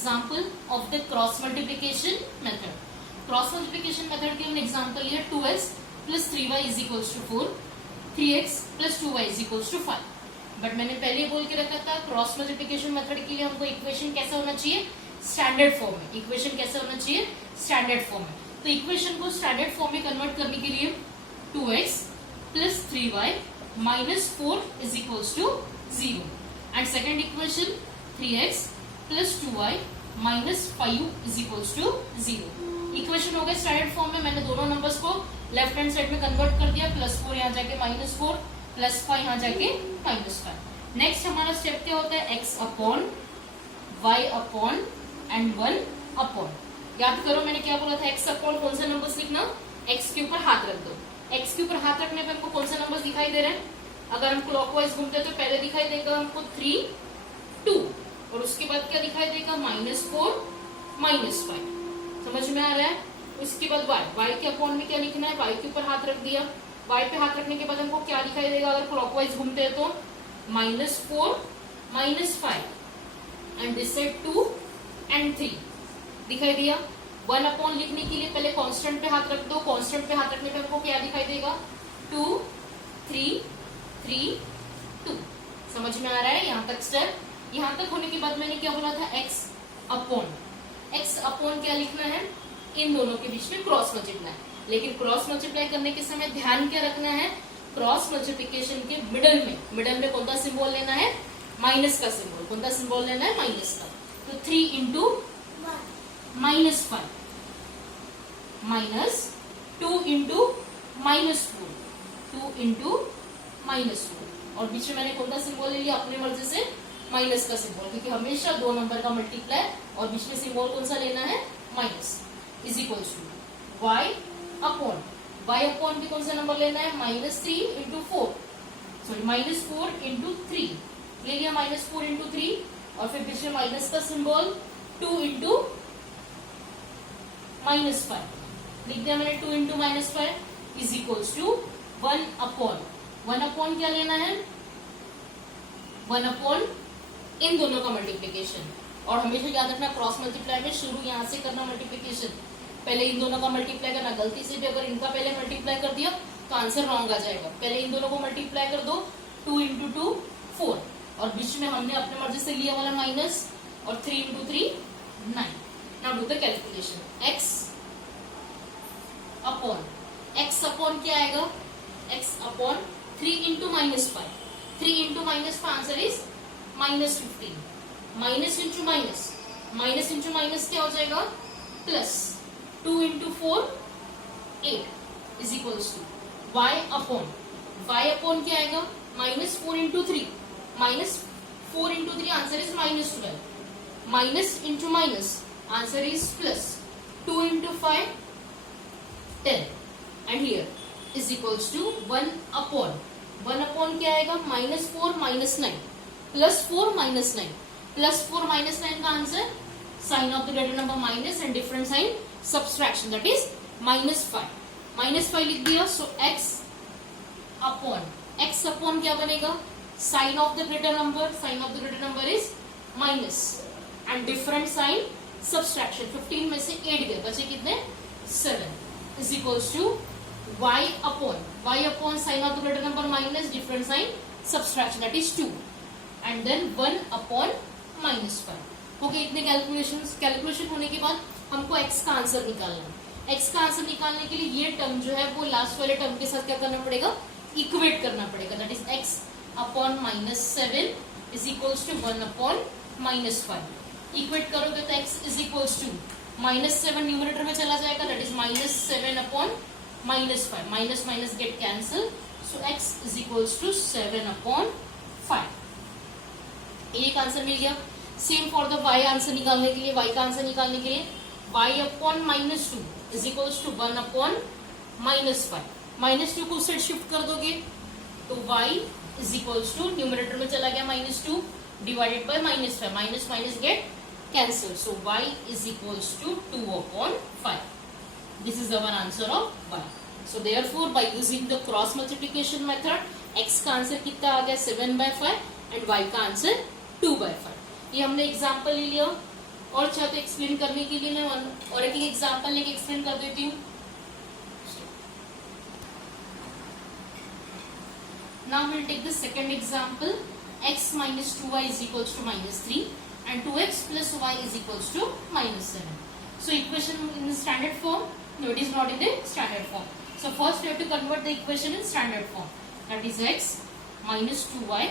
Example of the cross multiplication method. Cross multiplication method की हमने example लिया 2x plus 3y is equals to 4, 3x plus 2y is equals to 5। But मैंने पहले बोल के रखा था क्रॉस मल्टीप्लीकेशन मेथड के लिए हमको इक्वेशन कैसा होना चाहिए, स्टैंडर्ड फॉर्म में। इक्वेशन कैसा होना चाहिए, स्टैंडर्ड फॉर्म में। तो इक्वेशन को स्टैंडर्ड फॉर्म में कन्वर्ट करने के लिए 2x plus 3y minus 4 is equals to 0 and second equation 3x plus 2y minus 5 is equals to 0। Equation हो गए स्टैंडर्ड फॉर्म में। मैंने दोनों नंबर्स को लेफ्ट हैंड साइड में कन्वर्ट कर दिया, प्लस 4 यहाँ जाके माइनस 4, प्लस 5 यहाँ जाके माइनस 5। नेक्स्ट हमारा स्टेप क्या होता है, x upon y upon and 1 upon. याद करो मैंने क्या बोला था, x अपॉन कौन सा नंबर्स लिखना, x के ऊपर हाथ रख दो। x के ऊपर हाथ रखने पे हमको कौन सा नंबर दिखाई दे रहा है, अगर हम क्लॉकवाइज घूमते हैं तो पहले दिखाई देगा हमको 3, 2 और उसके बाद क्या दिखाई देगा -4, -5। समझ में आ रहा है। उसके बाद y के अपॉन में क्या लिखना है, y के ऊपर हाथ रख दिया। y पे हाथ रखने के बाद हमको क्या दिखाई देगा अगर क्लॉकवाइज घूमते हैं तो -4, -5 एंड दिस साइड 2 एंड 3 दिखाई दिया। 1 अपॉन लिखने के लिए पहले कांस्टेंट पे हाथ रख दो। कांस्टेंट पे हाथ रखने पे हमको क्या दिखाई देगा, 2, 3, 3, 2। समझ में आ रहा है यहाँ तक स्टेप। यहाँ तक होने के बाद मैंने क्या बोला था, x अपॉन क्या लिखना है, इन दोनों के बीच में क्रॉस मल्टीप्लाई। लेकिन क्रॉस मल्टीप्लाई करने के समय ध्यान क्या रखना है, क्रॉस मल्टीप्लिकेशन के मिडल में कौन सा सिंबल लेना है, माइनस का सिंबल। कौन सा सिंबल लेना है, माइनस का। तो 3 इंटू -5 माइनस 2 इंटू -4, 2 इंटू -4 और बीच में मैंने कौन सा सिंबल ले लिया अपने मर्जी से, माइनस का सिंबल, क्योंकि हमेशा दो नंबर का मल्टीप्लाई और बीच में सिंबल कौन सा लेना है, minus. Is equal to y upon भी कौन सा नंबर लेना है, -3 इंटू 4, सॉरी -4 इंटू 3 ले लिया, -4 इंटू 3 और फिर बीच में माइनस का सिंबल 2 इंटू -5 लिख दिया मैंने, 2 into -5 is equals to 1 upon क्या लेना है, 1 अपॉन इन दोनों का मल्टीप्लीकेशन। और हमेशा याद रखना क्रॉस मल्टीप्लाई में शुरू यहाँ से करना मल्टीप्लीकेशन, पहले इन दोनों का मल्टीप्लाई करना। गलती से भी अगर इनका पहले मल्टीप्लाई कर दिया तो आंसर रॉन्ग आ जाएगा। पहले इन दोनों को मल्टीप्लाई कर दो, 2 इंटू 2 4 और बीच में हमने अपने मर्जी से लिया वाला माइनस और 3 into 3 9। Now do the calculation, x upon क्या आएगा, x upon 3 into -5, 3 into -5 answer is -15, minus into minus क्या हो जाएगा, plus 2 into 4 8 is equals to y upon क्या आएगा, -4 into 3, -4 into 3 answer is -12, minus into minus answer is plus 2 into 5 10 and here is equals to 1 upon क्या आएगा, -4 -9 plus 4 -9 plus 4 -9 का answer sign of the greater number minus and different sign subtraction, that is -5 लिख दिया। So x upon क्या बनेगा, sign of the greater number is minus and different sign subtraction. 15 में से 8 गए, बचे कितने, 7 is equals to y upon sign of the greater number minus different sign subtraction, that is 2 and then 1 upon -5। Okay, इतने calculation होने के बाद हमको x का आंसर निकालना है। x का आंसर निकालने के लिए ये टर्म जो है वो लास्ट वाले टर्म के साथ क्या करना पड़ेगा, इक्वेट करना पड़ेगा, that is x upon -7 is equals to 1 upon -5। Equate करोगे तो x is equals to -7 numerator में चला जाएगा, that is -7 upon -5, minus get cancel, so x is equals to 7 upon 5। एक आंसर मिल गया। Same for the y answer निकालने के लिए, y का आंसर निकालने के लिए y upon -2 is equals to 1 upon -5, -2 को उस साइड शिफ्ट कर दोगे तो y is equals to numerator में चला गया -2 divided by -5, minus get cancel, so y is equals to 2 upon 5। This is our answer of y। So therefore by using the cross multiplication method x का answer कितना आ गया, 7/5 and y का answer 2/5। ये हमने एग्जाम्पल ले लिया और चाहे तो एक्सप्लेन करने के लिए मैं और एक एग्जाम्पल लेके एक्सप्लेन कर देती हूँ. Now we'll take the second example. X minus 2y is equals to minus 3 and 2x plus y is equals to minus 7. So equation in the standard form? No, it is not in the standard form. So first we have to convert the equation in standard form. That is x minus 2y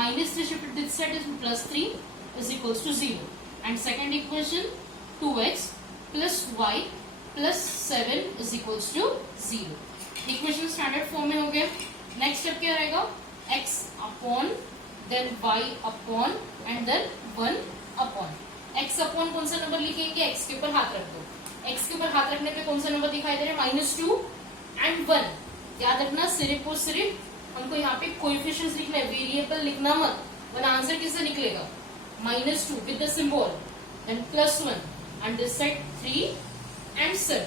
minus 3 shifted this side is plus 3 is equals to 0. And second equation 2x plus y plus 7 is equals to 0. Equation standard form में हो गया. Next step क्या रहेगा? x upon then y upon and then 1 upon. x upon कौन सा number लिखेंगे? x के ऊपर हाथ रख दो. x के ऊपर हाथ रखने पे कौन सा नंबर दिखाई दे रहा है? -2 एंड 1. याद रखना सिर्फ और सिर्फ हमको यहाँ पे कोएफिशिएंट्स लिखना है, वेरिएबल लिखना मत, वरना आंसर किससे निकलेगा? -2 with the symbol, then +1 and this side 3 and 7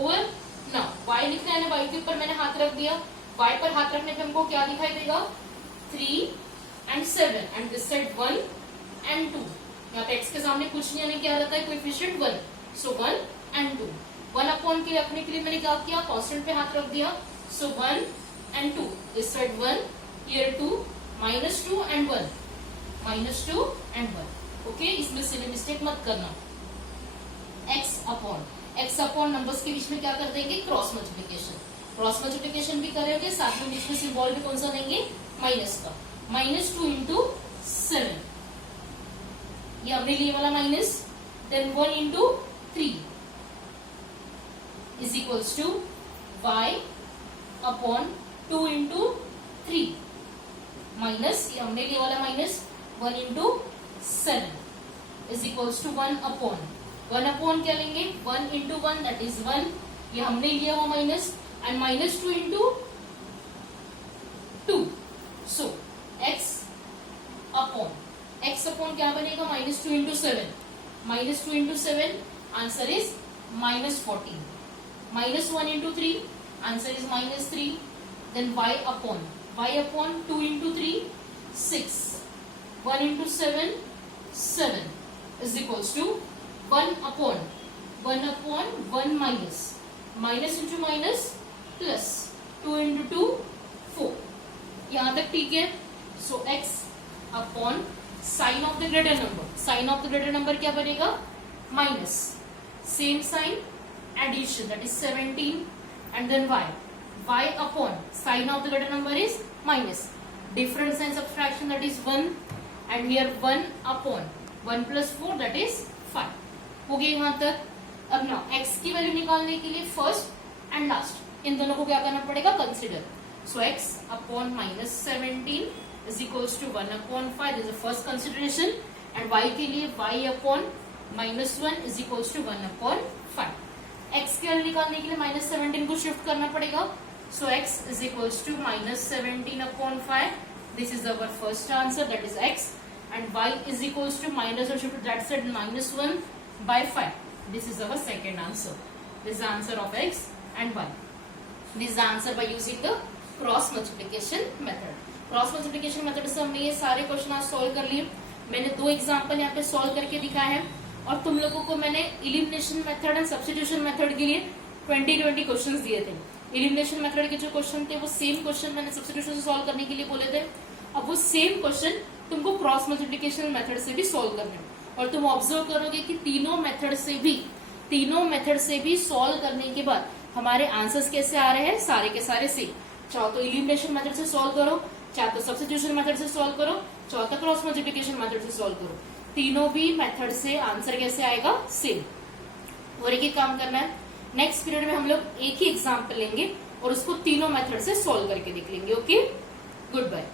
over. Now y लिखना है ना, y के ऊपर मैंने हाथ रख दिया. y पर हाथ रखने पे हमको क्या दिखाई देगा? 3 and 7 and this side 1 and 2. यहाँ पे x के सामने कुछ नहीं आने, क्या रहता है? कोएफिशिएंट 1. So 1 and 2. 1 अपॉन के रखने के लिए मैंने क्या किया? कांस्टेंट पे हाथ रख दिया. सो 1 and 2. This side 1, here 2, -2 and 1, -2 and 1. Okay, इसमें सिली मिस्टेक मत करना. x अपॉन नंबर्स के बीच में क्या कर देंगे? Cross multiplication. क्रॉस मल्टीप्लिकेशन भी करेंगे, साथ में बीच में सिंबल भी कौन सा लेंगे? माइनस का. -2 इंटू 7, ये हमने लिए वाला minus, then 1 into 3 is equals to y upon 2 into 3 minus, ये हमने लिए वाला minus 1 into 7 is equals to 1 upon. 1 upon क्या लेंगे? 1 इंटू 1 दैट इज 1, ये हमने लिया हुआ minus, and -2 into 2. So x upon क्या बनेगा? -2 into 7. -2 into 7 answer is -14. -1 into 3 answer is -3. Then y upon 2 into 3 6. 1 into 7 7 is equals to 1 upon 1 minus into minus plus 2 into 2 4. यहां तक ठीक है. So x upon sign of the greater number. Sign of the greater number क्या बनेगा? Minus, same sign, addition that is 17 and then y upon sign of the greater number is minus, different sign subtraction that is 1 and here 1 upon 1 plus 4 that is 5. हो गया यहां तक. अब ना x की value निकालने के लिए फर्स्ट एंड लास्ट इन दोनों को क्या करना पड़ेगा? Consider. So x upon -17 is equals to 1 upon 5, this is the first consideration. And y के लिए y upon -1 is equals to 1 upon 5. x के वैल्यू निकालने के लिए -17 को शिफ्ट करना पड़ेगा. So x is equals to -17 upon 5. This is our first answer that is x. And y is equals to -1 shift that side -1 by 5. This is our second answer. This is the answer of x and y. This is the answer by using the cross multiplication method. Cross multiplication method से हमने ये सारे question आज solve कर लिए. मैंने 2 example यहाँ पे सॉल्व करके दिखाया है और तुम लोगों को मैंने elimination method and substitution method के लिए 20 क्वेश्चंस दिए थे. इलिमिनेशन मेथड के जो क्वेश्चन थे वो सेम क्वेश्चन मैंने सब्स्टिट्यूशन से सॉल्व करने के लिए बोले थे. अब वो सेम क्वेश्चन तुमको क्रॉस मल्टीप्लिकेशन मेथड से भी सॉल्व करने हैं. और तुम ऑब्जर्व करोगे कि तीनों मेथड से भी सॉल्व करने के बाद हमारे आंसर्स कैसे आ रहे हैं? सारे के सारे सेम. चाहो तो इलिमिनेशन मेथड से सॉल्व करो, चाहे तो सब्स्टिट्यूशन मेथड से सॉल्व करो, चाहे तो क्रॉस मल्टीप्लिकेशन मेथड से सॉल्व करो, तीनों भी मेथड से आंसर कैसे आएगा? सेम. और एक काम करना है, नेक्स्ट पीरियड में हम लोग एक ही एग्जाम्पल लेंगे और उसको तीनों मेथड से सॉल्व करके देख लेंगे. Okay, good bye.